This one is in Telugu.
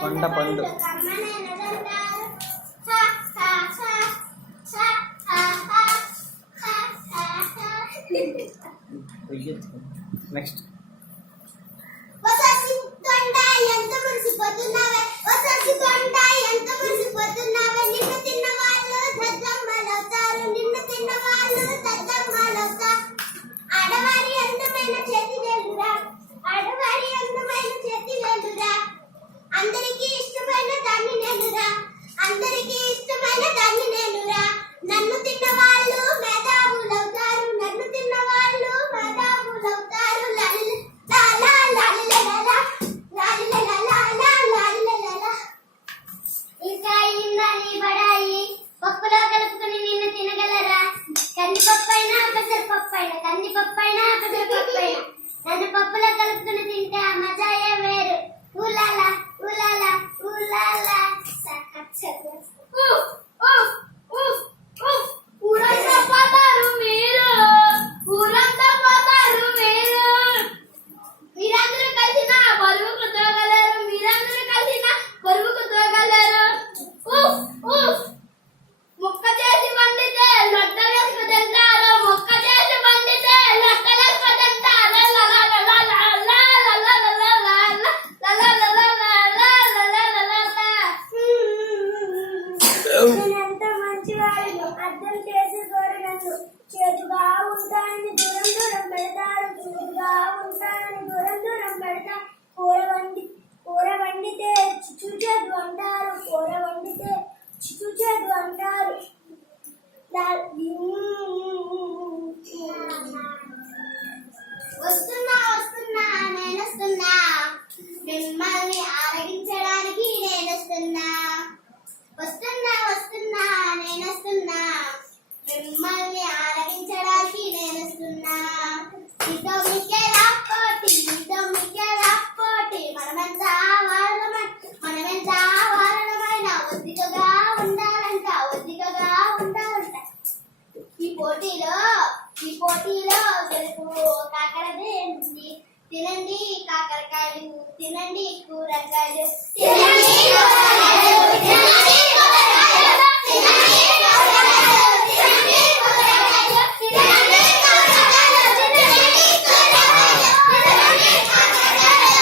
కొండ పండు నెక్స్ట్ అందరికీ ఇష్టమైన దాన్ని నేనురా అందరికీ ఇష్టమైన దాన్ని నేనురా నన్ను తిన్న వాళ్ళు మేధావులవుతారు నన్ను తిన్న వాళ్ళు మేధావులవుతారు ఇంకా ఇందని బడాయి పప్పులో కలుపుకుని నిన్ను తినగలరా కందిపప్పైనా పెసరపప్పైనా కందిపప్పైనా పెసరపప్పైనా నన్ను పప్పులో కలుపుకుని తింటే ఆ మజాయే వేరు ఊలాలా ఊలాలా ఊలాలా ఊరంతా పోతారు మీరు ఊరంతా పోతారు మీరు మీరందరూ కలిసిన బరువుకు తోగలేరు మీరందరూ కలిసిన బరువుకు తోగలేరు మొక్క చేసి వండితే లొట్టలేసుకు తింటారు మొక్క చేసి వండితే లొట్టలేసుకు తింటారు నేనెంత మంచివాడిను అర్థం చేసుకోరగలను చేతుగా ఉంటానని దూరం దూరం పెడతారు చేతుగా ఉంటానని దూరం దూరం పెడతారు కూర వండితే చిచుచేదు అంటారు కూర వండితే చిచుచేదు అంటారు వస్తున్నా వస్తున్నా నేనొస్తున్నా మిమ్మల్ని ఆరగించడానికి నేనొస్తున్నా వస్తున్నా వస్తున్నా నేనొస్తున్నా మిమ్మల్ని ఆరగించడానికి నేనొస్తున్నా ఇదో మీకే రాపోటి మనమెంత వారణమైన ఒద్దికగా ఉండాలంట ఈ పోటీలో గెలుపు కాకరదే తినండి కాకరకాయలు తినండి కూరగాయలు తినండి